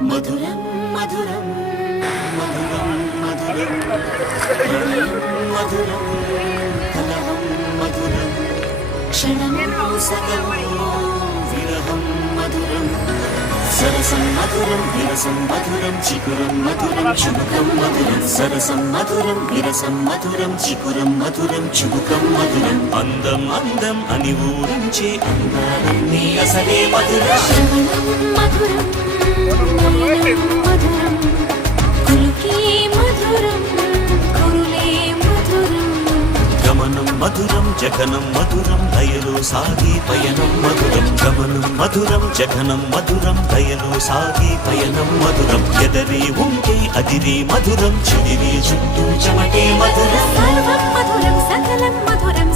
మధురం మధురం మధురం మధురం ప్రణయం మధురం కలహం మధురం క్షణం సగమో విరహం మధురం సరసం మధురం విరసం మధురం చికురం మధురం చుబుకం మధురం సరసం మధురం విరసం మధురం చికురం మధురం చుబుకం మధురం అందం అందం అని ఊరించే అందాలన్నీ అసలే మధురం మధురం మధురం కులుకే మధురం కురులే మధురం గమనం మధురం జగనం మధురం దయలో సాగి పయనం మధురం గమనం మధురం జగనం మధురం దయలో సాగి పయనం మధురం ఎదరి ఉంటే అదిరి మధురం చెదిరి చుట్టూ చెమటే మధురం సర్వం మధురం సకలం మధురం